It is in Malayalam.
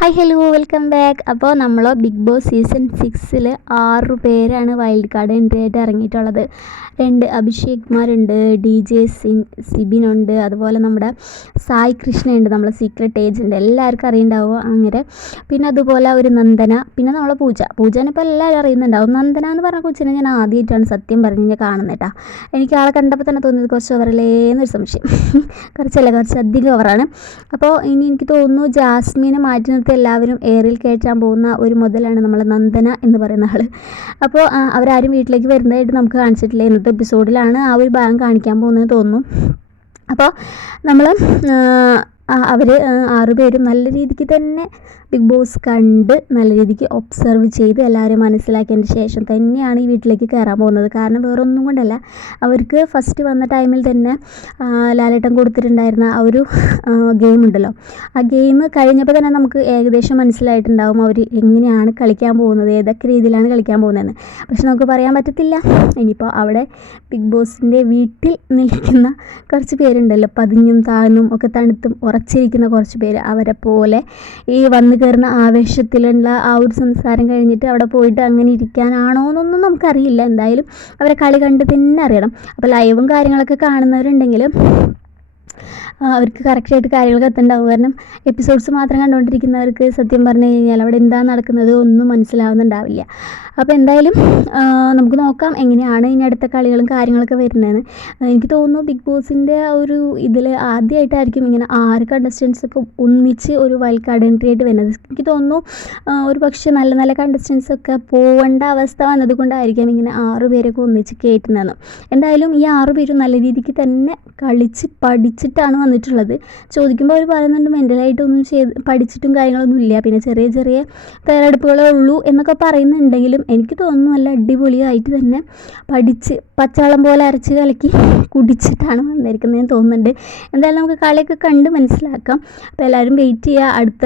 ഹായ് ഹലോ വെൽക്കം ബാക്ക് അപ്പോൾ നമ്മൾ ബിഗ് ബോസ് സീസൺ സിക്സിൽ ആറു പേരാണ് വൈൽഡ് കാർഡ് എൻട്രി ആയിട്ട് ഇറങ്ങിയിട്ടുള്ളത്. രണ്ട് അഭിഷേക് കുമാറുണ്ട് ഡി ജെ സിൻ സിബിനുണ്ട് അതുപോലെ നമ്മുടെ സായി കൃഷ്ണയുണ്ട് നമ്മളെ സീക്രട്ട് ഏജന്റ് എല്ലാവർക്കും അറിയുണ്ടാവും അങ്ങനെ. പിന്നെ അതുപോലെ ഒരു നന്ദന പിന്നെ നമ്മളെ പൂജ. പൂജനെ ഇപ്പോൾ എല്ലാവരും അറിയുന്നുണ്ടാവും. നന്ദന എന്ന് പറഞ്ഞ കൊച്ചിനെ ഞാൻ ആദ്യമായിട്ടാണ് സത്യം പറഞ്ഞു ഞാൻ കാണുന്നത് കേട്ടോ. എനിക്ക് ആളെ കണ്ടപ്പോൾ തന്നെ തോന്നിയത് കുറച്ച് ഓവറല്ലേ എന്നൊരു സംശയം. കുറച്ചല്ല? കുറച്ച് അധികം ഓവറാണ് അപ്പോൾ ഇനി എനിക്ക് തോന്നുന്നു ജാസ്മിനെ മാറ്റി എല്ലാവരും എയറിൽ കയറ്റാൻ പോകുന്ന ഒരു മുതലാണ് നമ്മൾ നന്ദന എന്ന് പറയുന്ന ആൾ അപ്പോൾ അവരാരും വീട്ടിലേക്ക് വരുന്നതായിട്ട് നമുക്ക് കാണിച്ചിട്ടില്ല. ഇന്നത്തെ എപ്പിസോഡിലാണ് ആ ഒരു ഭാഗം കാണിക്കാൻ പോകുന്നത് തോന്നുന്നു. അപ്പോൾ നമ്മൾ അവർ ആറുപേരും നല്ല രീതിക്ക് തന്നെ ബിഗ് ബോസ് കണ്ട് നല്ല രീതിക്ക് ഒബ്സർവ് ചെയ്ത് എല്ലാവരും മനസ്സിലാക്കിയതിന് ശേഷം തന്നെയാണ് ഈ വീട്ടിലേക്ക് കയറാൻ പോകുന്നത്. കാരണം വേറെ ഒന്നും കൊണ്ടല്ല. അവർക്ക് ഫസ്റ്റ് വന്ന ടൈമിൽ തന്നെ ലാലേട്ടം ലാലേട്ടൻ കൊടുത്തിട്ടുണ്ടായിരുന്ന ആ ഒരു ഗെയിം ഉണ്ടല്ലോ. ആ ഗെയിം കഴിഞ്ഞപ്പോൾ തന്നെ നമുക്ക് ഏകദേശം മനസ്സിലായിട്ടുണ്ടാവും അവർ എങ്ങനെയാണ് കളിക്കാൻ പോകുന്നത് ഏതൊക്കെ രീതിയിലാണ് കളിക്കാൻ പോകുന്നതെന്ന്. പക്ഷെ നമുക്ക് പറയാൻ പറ്റത്തില്ല. ഇനിയിപ്പോൾ അവിടെ ബിഗ് ബോസിന്റെ വീട്ടിൽ നിൽക്കുന്ന കുറച്ച് പേരുണ്ടല്ലോ. പതിഞ്ഞും താഴ്ന്നും ഒക്കെ തണുത്തും ഉറച്ചിരിക്കുന്ന കുറച്ച് പേര് അവരെ പോലെ ഈ വന്നു കയറുന്ന ആവേശത്തിലുള്ള ആ ഒരു സംസാരം കഴിഞ്ഞിട്ട് അവിടെ പോയിട്ട് അങ്ങനെ ഇരിക്കാനാണോ എന്നൊന്നും നമുക്കറിയില്ല. എന്തായാലും അവരെ കളി കണ്ട് തന്നെ അറിയണം. അപ്പോൾ ലൈവും കാര്യങ്ങളൊക്കെ കാണുന്നവരുണ്ടെങ്കിൽ അവർക്ക് കറക്റ്റായിട്ട് കാര്യങ്ങൾ എത്തുന്നുണ്ടാവും കാരണം എപ്പിസോഡ്സ് മാത്രം കണ്ടുകൊണ്ടിരിക്കുന്നവർക്ക് സത്യം പറഞ്ഞു കഴിഞ്ഞാൽ അവിടെ എന്താ നടക്കുന്നത് ഒന്നും മനസ്സിലാവുന്നുണ്ടാവില്ല. അപ്പോൾ എന്തായാലും നമുക്ക് നോക്കാം എങ്ങനെയാണ് ഇനി അടുത്ത കളികളും കാര്യങ്ങളൊക്കെ വരുന്നതെന്ന്. എനിക്ക് തോന്നുന്നു ബിഗ് ബോസിന്റെ ഒരു ഇതിൽ ആദ്യമായിട്ടായിരിക്കും ഇങ്ങനെ ആറ് കണ്ടസ്റ്റൻസ് ഒക്കെ ഒന്നിച്ച് ഒരു വൈൽഡ് കാർഡ് എൻട്രി ആയിട്ട് വരുന്നത്. എനിക്ക് തോന്നുന്നു ഒരു പക്ഷേ നല്ല നല്ല കണ്ടസ്റ്റൻസ് ഒക്കെ പോവേണ്ട അവസ്ഥ വന്നതുകൊണ്ടായിരിക്കാം ഇങ്ങനെ ആറ് പേരൊക്കെ ഒന്നിച്ച് കയറ്റുന്നതെന്ന് എന്തായാലും ഈ ആറ് പേരും നല്ല രീതിക്ക് തന്നെ കളിച്ച് പഠിച്ചിട്ടാണ് വന്നിട്ടുള്ളത്. ചോദിക്കുമ്പോൾ അവർ പറയുന്നുണ്ട് മെന്റലായിട്ടൊന്നും ചെയ്ത് പഠിച്ചിട്ടും കാര്യങ്ങളൊന്നും ഇല്ല പിന്നെ ചെറിയ ചെറിയ തയ്യാറെടുപ്പുകളേ ഉള്ളൂ എന്നൊക്കെ പറയുന്നുണ്ടെങ്കിലും എനിക്ക് തോന്നുന്നു നല്ല അടിപൊളിയായിട്ട് തന്നെ പഠിച്ച് പച്ചാളം പോലെ അരച്ച് കലക്കി കുടിച്ചിട്ടാണ് വന്നിരിക്കുന്നതെന്ന് തോന്നുന്നുണ്ട്. എന്തായാലും നമുക്ക് കളിയൊക്കെ കണ്ട് മനസ്സിലാക്കാം. അപ്പോൾ എല്ലാവരും വെയിറ്റ് ചെയ്യുക അടുത്ത